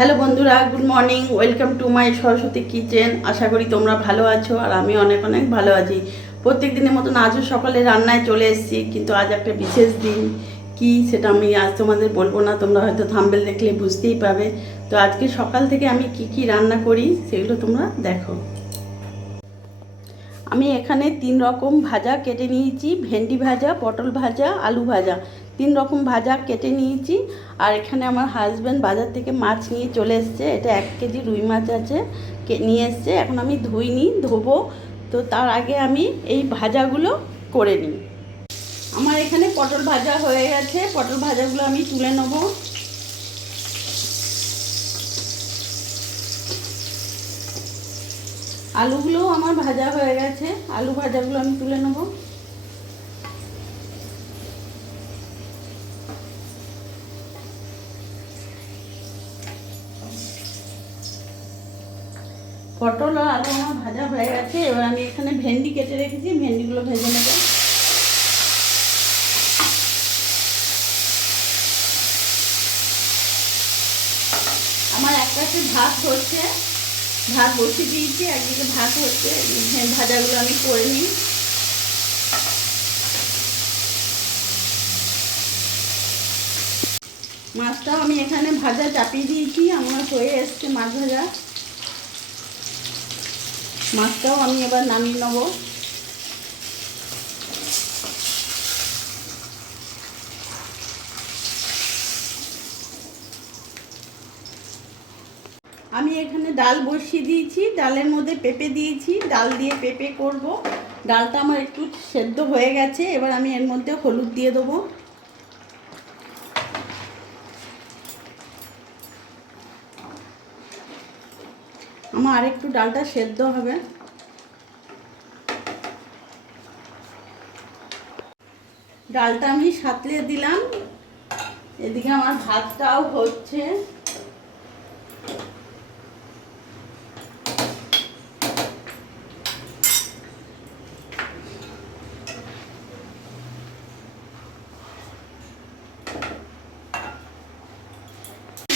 Hello বন্ধুরা, good morning. Welcome to my Saraswati kitchen. আশা করি তোমরা ভালো আছো আর আমি অনেক অনেক ভালো আছি। প্রত্যেক দিনের মতন আজও সকালে রান্নায় চলে এসেছি, কিন্তু আজ একটা বিশেষ দিন। কি সেটা আমি আজ তোমাদের বলবো না, তোমরা হয়তো থাম্বনেল দেখলে বুঝতেই পাবে। তো আজকে সকাল থেকে আমি কি রান্না করি সেগুলো তোমরা দেখো। আমি এখানে 3 রকম ভাজা কেটে নিয়েছি, ভেন্ডি ভাজা, পটল ভাজা, আলু ভাজা, 3 রকম ভাজা কেটে নিয়েছি। আর এখানে আমার হাজব্যান্ড বাজার থেকে মাছ নিয়ে চলে এসছে। এটা 1 কেজি রুই মাছ আছে, নিয়ে এসছে। এখন আমি ধুইনি, ধোবো। তো তার আগে আমি এই ভাজাগুলো করে নিই। আমার এখানে পটল ভাজা হয়ে গেছে, পটল ভাজাগুলো আমি তুলে নেবো। আলুগুলোও আমার ভাজা হয়ে গেছে, আলু ভাজাগুলো আমি তুলে নেব। পটল আর আলু আমার ভাজা হয়ে গেছে। এবার আমি এখানে ভেন্ডি কেটে রেখেছি, ভেন্ডিগুলো ভেজে নেব। আমার এক পাশে ভাত হচ্ছে, ভাত বসিয়ে দিয়েছি, একদিকে ভাত হচ্ছে। ভাজাগুলো আমি করে নিই। মাছটাও আমি এখানে ভাজা চাপিয়ে দিয়েছি, আমার হয়ে এসছে মাছ ভাজা। মাছটাও আমি এবার নামিয়ে নেব। আমি এখানে ডাল বসিয়ে দিয়েছি, ডালের মধ্যে পেঁপে দিয়েছি, ডাল দিয়ে পেঁপে করব। ডালটা আমার একটু সেদ্ধ হয়ে গেছে, এবার আমি এর মধ্যে হলুদ দিয়ে দেবো। আমার আরেকটু ডালটা সেদ্ধ হবে। ডালটা আমি সাঁতলে দিলাম, এদিকে আমার ভাতটাও হচ্ছে।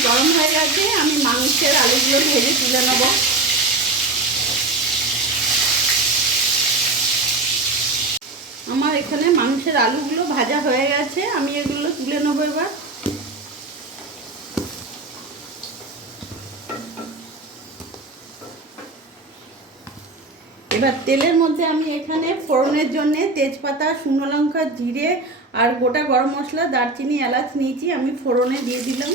গরম হয়ে গেছে, আমি মাংসের আলুগুলো ভেজে তুলে নেব। আমার এখানে মাংসের আলুগুলো ভাজা হয়ে গেছে, আমি এগুলো তুলে নেব। এবার তেলের মধ্যে আমি এখানে ফোড়নের জন্য তেজপাতা, শুকনো লঙ্কা, জিরে আর গোটা গরম মশলা, দারচিনি, এলাচ নিয়েছি, আমি ফোড়নে দিয়ে দিলাম।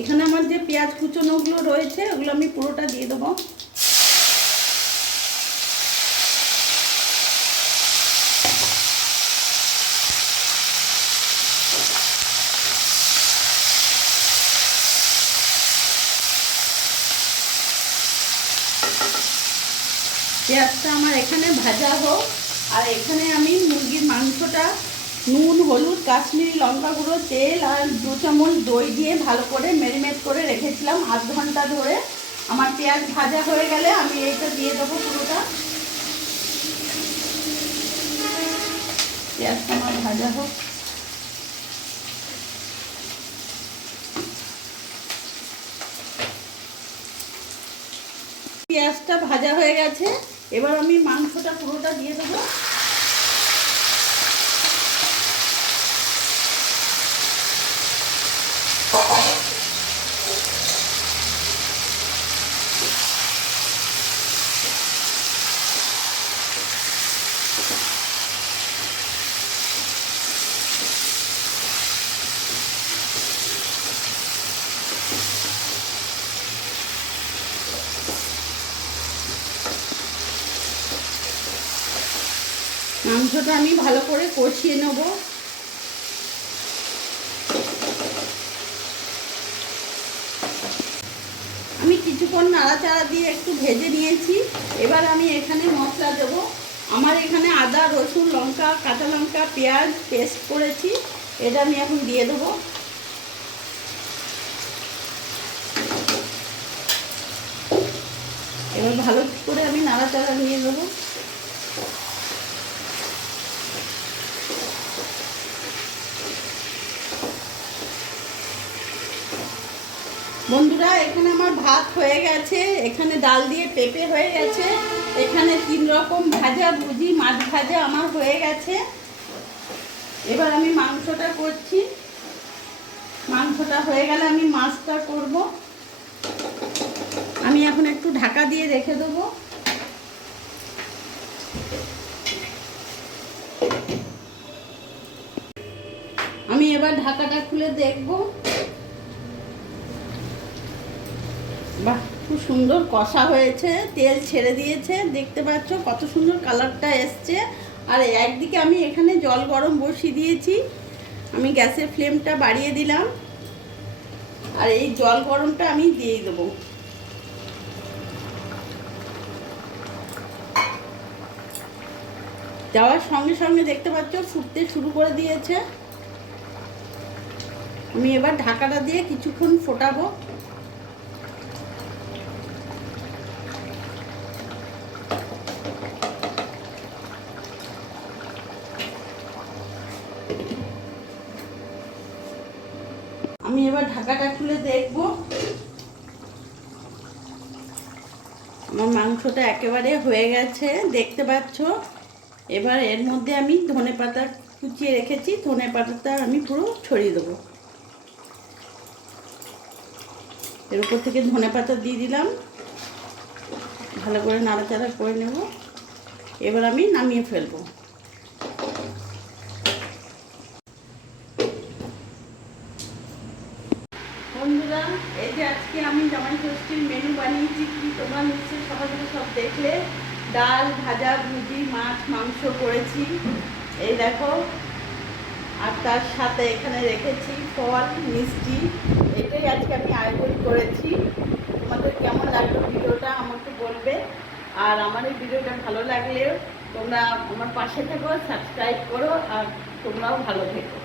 এখানে আমার যে পেঁয়াজ কুচোনোগুলো রয়েছে ওগুলো আমি পুরোটা দিয়ে দেবো। পেঁয়াজটা আমার এখানে ভাজা হোক। আর এখানে আমি মুরগির মাংসটা নুন, হলুদ, কাশ্মীরি লঙ্কা গুঁড়ো, তেল আর 2 চামচ দই দিয়ে ভালো করে ম্যারিনেট করে রেখেছিলাম আধ ঘন্টা ধরে। আমার পেঁয়াজ ভাজা হয়ে গেলে আমি এইটা দিয়ে দেবো পুরোটা। পেঁয়াজটা আমার ভাজা হোক। পেঁয়াজটা ভাজা হয়ে গেছে, এবার আমি মাংসটা পুরোটা দিয়ে দেবো। মাংসটা আমি ভালো করে কষিয়ে নেব। আমি কিছুক্ষণ নাড়াচাড়া দিয়ে একটু ভেজে নিয়েছি। এবার আমি এখানে মশলা দেব। আমার এখানে আদা, রসুন, লঙ্কা, কাঁচা লঙ্কা, পেঁয়াজ পেস্ট করেছি, এটা আমি এখন দিয়ে দেবো। এবার ভালো করে আমি নাড়াচাড়া নিয়ে দেবো। বন্ধুরা, এখানে আমার ভাত হয়ে গেছে, এখানে ডাল দিয়ে পেঁপে হয়ে গেছে, এখানে 3 রকম ভাজা ভুজি মাছ ভাজা আমার হয়ে গেছে। এবার আমি মাংসটা করছি। মাংসটা হয়ে গেলে আমি মাছটা করব। আমি এখন একটু ঢাকা দিয়ে রেখে দেবো। আমি এবার ঢাকাটা খুলে দেখব। বাহ, খুব সুন্দর কষা হয়েছে, তেল ছেড়ে দিয়েছে, দেখতে পাচ্ছ কত সুন্দর কালারটা এসছে। আর একদিকে আমি এখানে জল গরম বসিয়ে দিয়েছি, আমি গ্যাসের ফ্লেমটা বাড়িয়ে দিলাম, আর এই জল গরমটা আমি দিয়ে দেবো। দেওয়ার সঙ্গে সঙ্গে দেখতে পাচ্ছ ফুটতে শুরু করে দিয়েছে। আমি এবার ঢাকাটা দিয়ে কিছুক্ষণ ফোটাবো। আমি এবার ঢাকাটা খুলে দেখব। আমার মাংসটা একেবারে হয়ে গেছে, দেখতে পাচ্ছ। এবার এর মধ্যে আমি ধনেপাতা কুচিয়ে রেখেছি, ধনেপাতাটা আমি পুরো ছড়িয়ে দেবো। এর উপর থেকে ধনেপাতা দিয়ে দিলাম, ভালো করে নাড়াচাড়া করে নেব। এবার আমি নামিয়ে ফেলবো। বন্ধুরা, এই যে আজকে আমি জামাই ষষ্ঠীর মেনু বানিয়েছি, কি তোমরা নিশ্চয়ই সকালে সব দেখলে। ডাল, ভাজা ভুজি, মাছ, মাংস করেছি, এই দেখো। আর তার সাথে এখানে রেখেছি ফল, মিষ্টি। এটাই আজকে আমি আয়োজন করেছি। তোমাদের কেমন লাগলো ভিডিওটা আমাকে বলবে। আর আমার এই ভিডিওটা ভালো লাগলে তোমরা আমার পাশে থেকো, সাবস্ক্রাইব করো, আর তোমরাও ভালো থেকো।